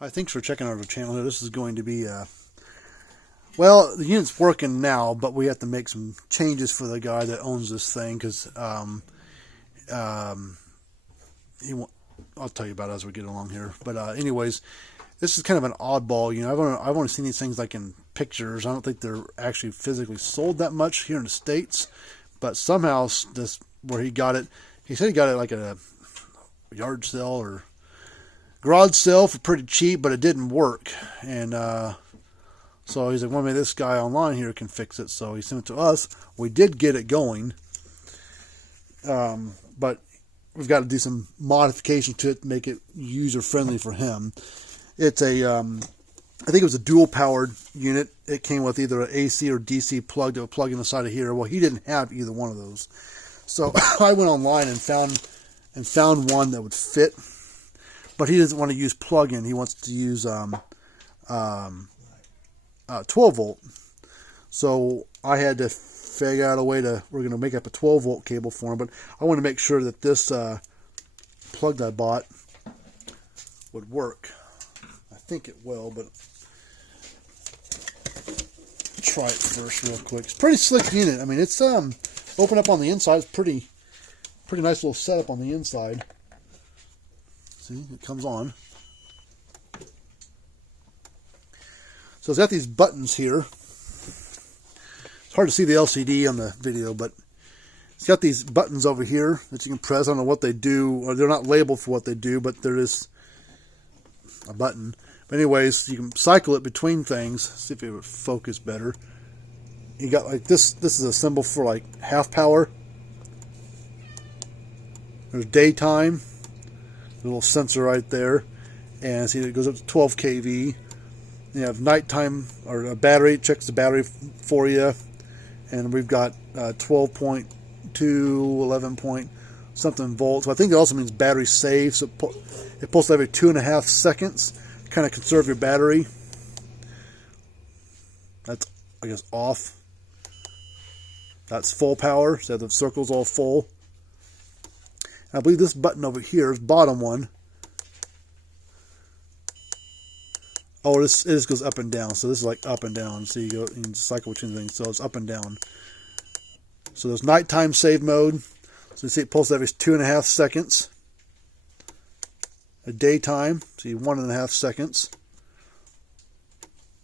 Hi, thanks for checking out our channel here. This is going to be, well, the unit's working now, but we have to make some changes for the guy that owns this thing, because I'll tell you about it as we get along here. But anyways, this is kind of an oddball unit. I've only seen these things like in pictures. I don't think they're actually physically sold that much here in the States, but somehow this, where he got it, he said he got it like at a yard sale or garage sale for pretty cheap, but it didn't work. And so he's like, well, maybe this guy online here can fix it. So he sent it to us. We did get it going, but we've got to do some modification to it to make it user friendly for him. It's a I think it was a dual powered unit. It came with either an AC or DC plug that would plug in the side of here. Well, he didn't have either one of those, so I went online and found one that would fit. But he doesn't want to use plug-in. He wants to use 12 volt. So I had to figure out a way to, we're going to make up a 12 volt cable for him. But I want to make sure that this plug that I bought would work. I think it will, but try it first real quick. It's a pretty slick unit. I mean, it's open up on the inside. It's pretty nice little setup on the inside. See, it comes on. So it's got these buttons here. It's hard to see the LCD on the video, but it's got these buttons over here that you can press. I don't know what they do, or they're not labeled for what they do, but there is a button. But anyways, you can cycle it between things. See if it would focus better. You got like this. This is a symbol for like half power. There's daytime. A little sensor right there, and see it goes up to 12 kV. You have nighttime, or a battery, checks the battery for you, and we've got 12.2, 11 point something volts. So I think it also means battery save, so it pulls every 2.5 seconds, kind of conserve your battery. That's, I guess, off. That's full power, so the circle's all full. I believe this button over here is bottom one. Oh, this goes up and down. So this is like up and down. So you can cycle between things. So it's up and down. So there's nighttime save mode. So you see it pulses every 2.5 seconds. A daytime, see 1.5 seconds.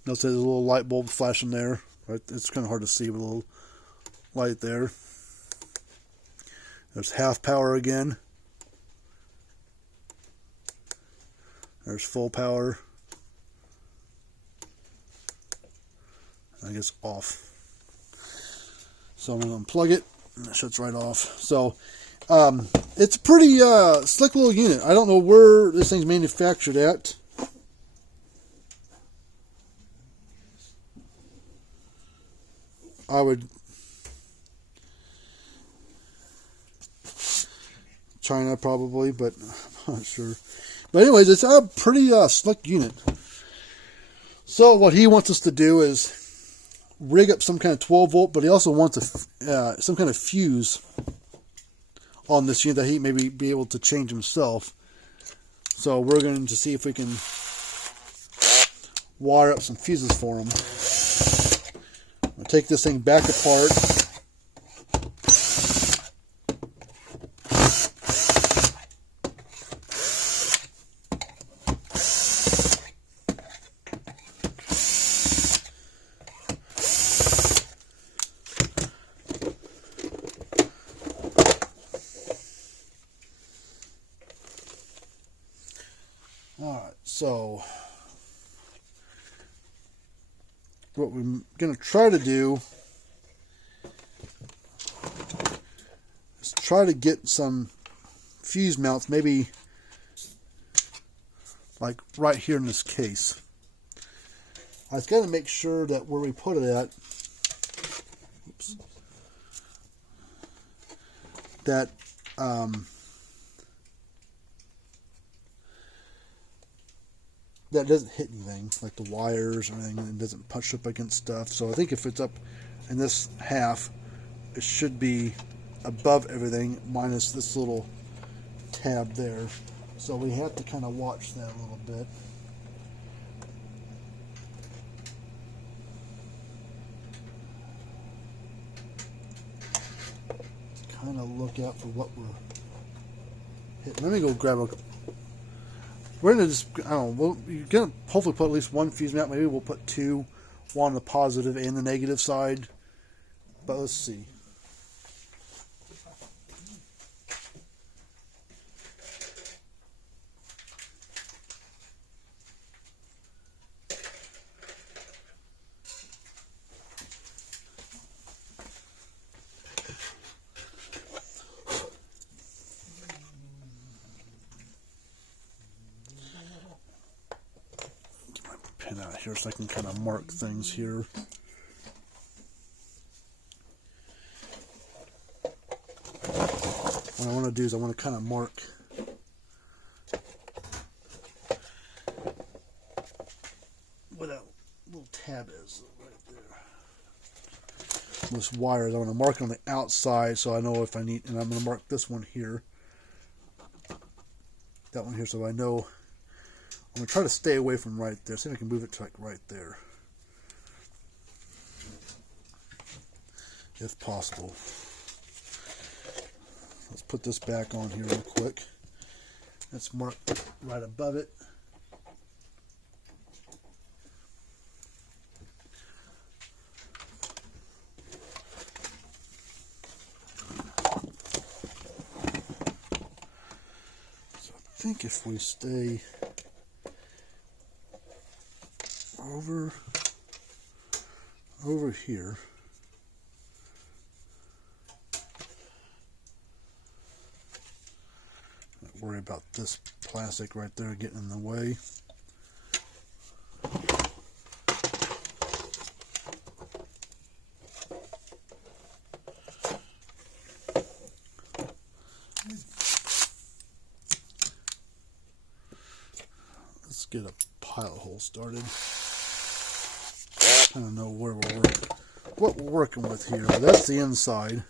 Notice there's a little light bulb flashing there. Right, it's kind of hard to see with a little light there. There's half power again. There's full power. I guess off. So I'm going to unplug it, and it shuts right off. So it's a pretty slick little unit. I don't know where this thing's manufactured at. I would China probably, but I'm not sure. But anyways, it's a pretty slick unit. So what he wants us to do is rig up some kind of 12 volt, but he also wants some kind of fuse on this unit that he maybe be able to change himself. So we're going to see if we can wire up some fuses for him. I'll take this thing back apart. Alright, so what we're going to try to do is try to get some fuse mounts, maybe like right here in this case. I was going to make sure that where we put it at, oops, that that doesn't hit anything, like the wires or anything, and it doesn't punch up against stuff. So I think if it's up in this half, it should be above everything, minus this little tab there. So we have to kind of watch that a little bit. kind of look out for what we're hitting. Let me go grab a. We're gonna just, I don't know, you're gonna hopefully put at least one fuse mount. Maybe we'll put two, one on the positive and the negative side. But let's see. Pin out here so I can kind of mark things here. What I want to do is I want to kind of mark what that little tab is right there. This wires, I want to mark on the outside so I know if I need, and I'm going to mark this one here, that one here, so I know. I'm going to try to stay away from right there. See if I can move it to like right there, if possible. Let's put this back on here real quick. Let's mark right above it. So I think if we stay over here, don't worry about this plastic right there getting in the way. Let's get a pilot hole started. I don't know where we're working, what we're working with here. That's the inside.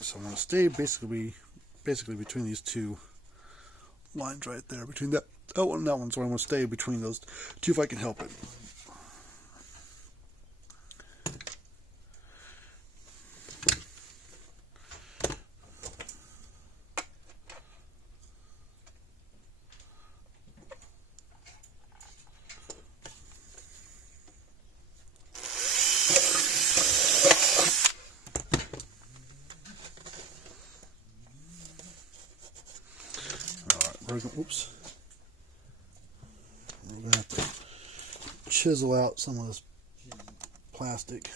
So I'm going to stay basically between these two lines right there, between that one and that one. So I'm going to stay between those two if I can help it. Oops. We're going to have to chisel out some of this plastic.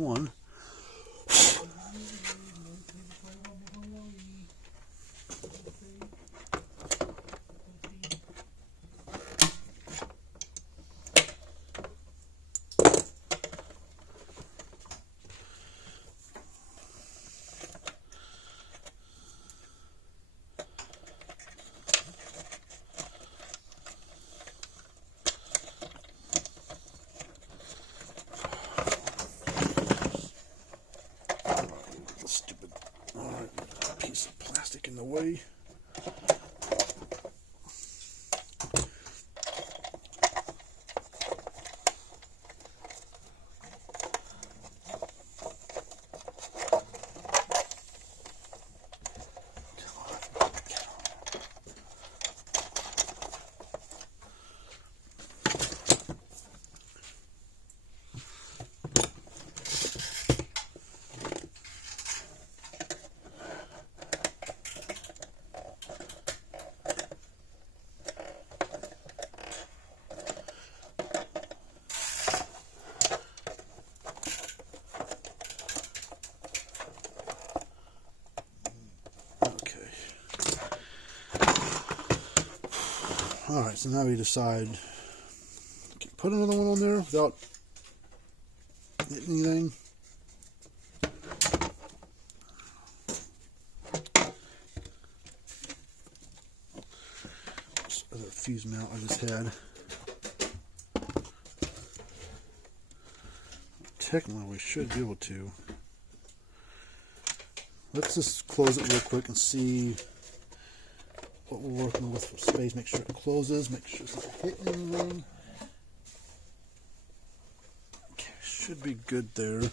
one. Stupid piece of plastic in the way. Alright, so now we decide, put another one on there without hitting anything. This other fuse mount I just had. Technically we should be able to. Let's just close it real quick and see what we're working with for space. Make sure it closes, make sure it's not hitting anything. Okay, should be good there. So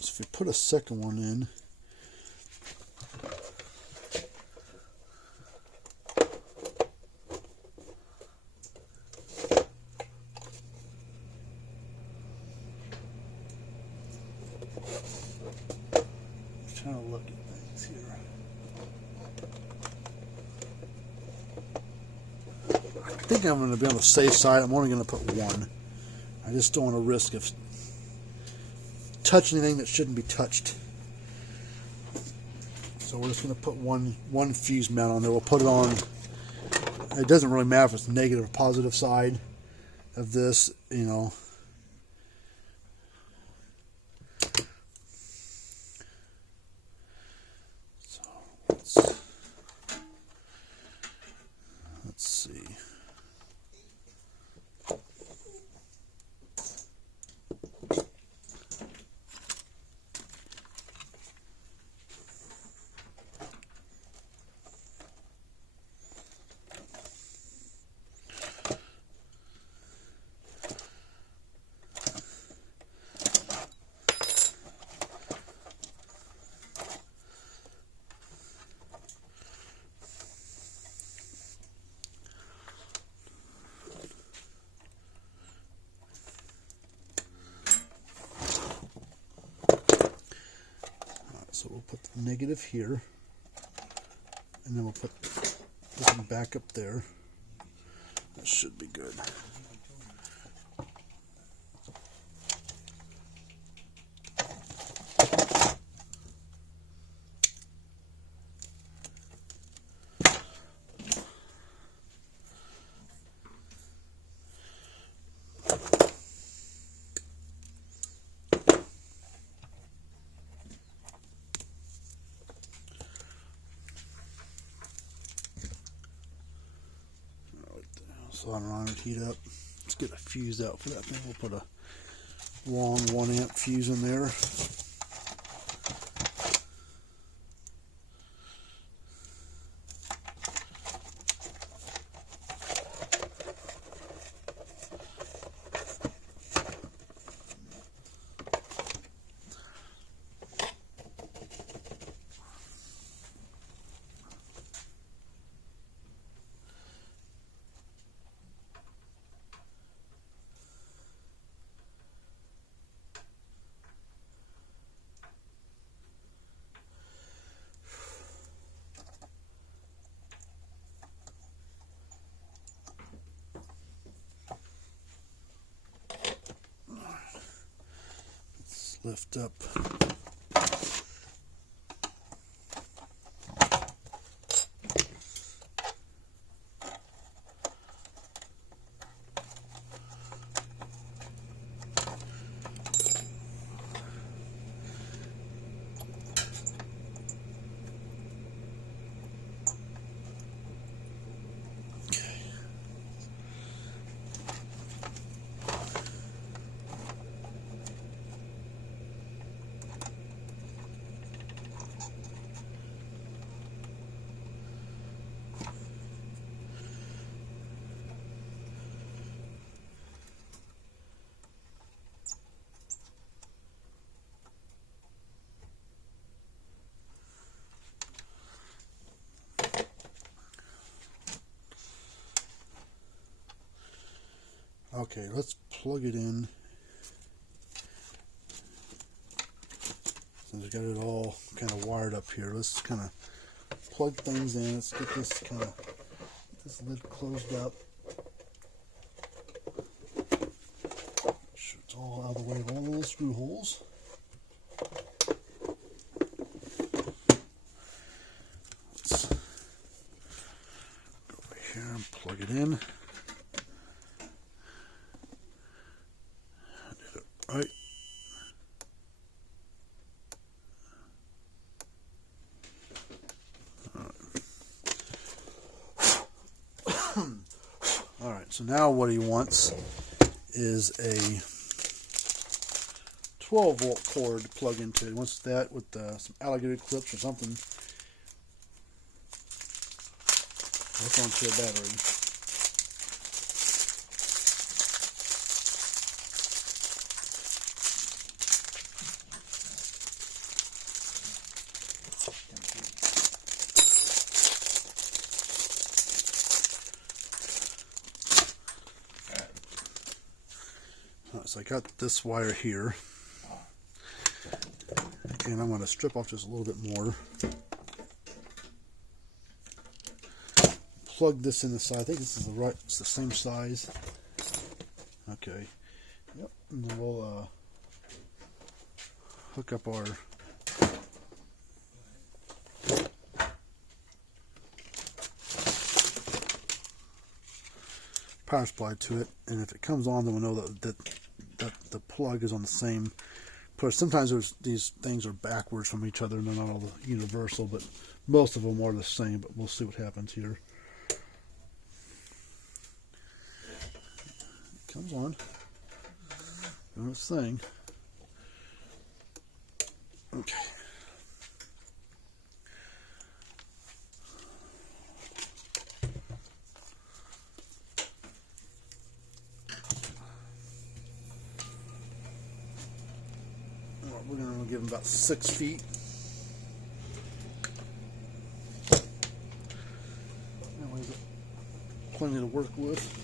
if we put a second one in, I'm trying to look at things here. I think I'm going to be on the safe side. I'm only going to put one. I just don't want to risk if touch anything that shouldn't be touched. So we're just going to put one fuse mount on there. We'll put it on. It doesn't really matter if it's negative or positive side of this, you know. So let's see. So we'll put the negative here, and then we'll put this one back up there. That should be good. Solder iron would heat up. Let's get a fuse out for that thing. We'll put a long 1 amp fuse in there. lift up. Okay, let's plug it in. So we've got it all kind of wired up here. Let's kind of plug things in. Let's get this this lid closed up. Make sure it's all out of the way of all the little screw holes. Let's go over here and plug it in. Right. All right, so now what he wants is a 12-volt cord to plug into. He wants that with some alligator clips or something. Hook onto a battery. So I got this wire here, and I'm going to strip off just a little bit more. Plug this in the side. I think this is it's the same size. Okay. Yep. And then we'll hook up our power supply to it, and if it comes on, then we'll know that the plug is on the same push. Sometimes these things are backwards from each other and they're not all universal, but most of them are the same. But we'll see what happens here. It comes on, doing its thing. Okay. We're going to give them about 6 feet. That way we've got plenty to work with.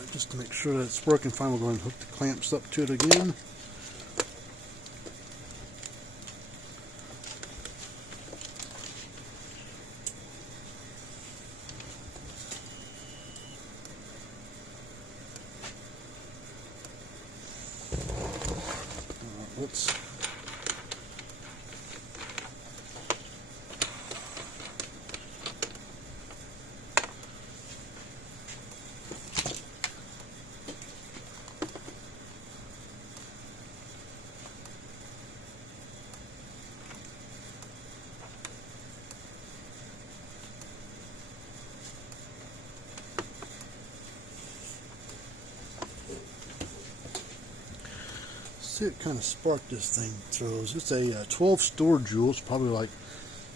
Alright, just to make sure that it's working fine, we'll go ahead and hook the clamps up to it again. Let's see what kind of spark this thing throws. It's a 12 stored joules, probably like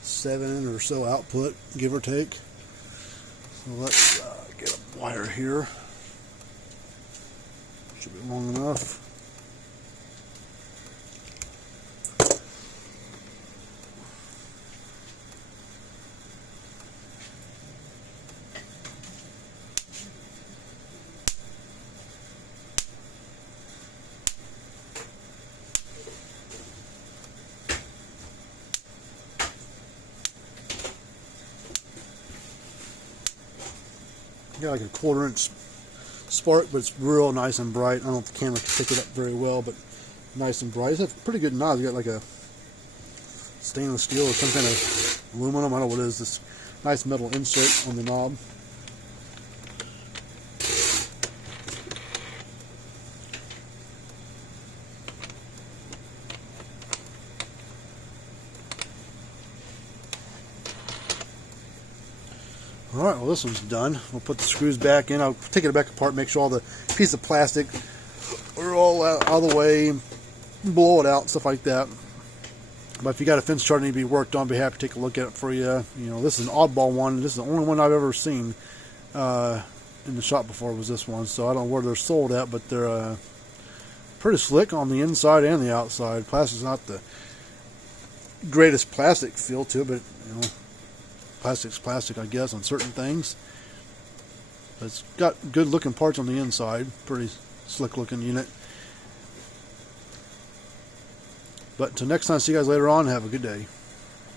7 or so output, give or take. So let's get a wire here. Should be long enough. Got like a 1/4-inch spark, but it's real nice and bright. I don't know if the camera can pick it up very well, but nice and bright. It's a pretty good knob. You got like a stainless steel or some kind of aluminum. I don't know what it is. This nice metal insert on the knob. Alright, well this one's done. We'll put the screws back in. I'll take it back apart, make sure all the pieces of plastic are all out of the way, blow it out, stuff like that. But if you got a fence chart that need to be worked on, I'd be happy to take a look at it for you. You know, this is an oddball one. This is the only one I've ever seen in the shop before was this one. So I don't know where they're sold at, but they're pretty slick on the inside and the outside. Plastic's not the greatest plastic feel to it, but you know, plastic's plastic, I guess, on certain things. But it's got good looking parts on the inside. Pretty slick looking unit. But until next time, see you guys later on. Have a good day.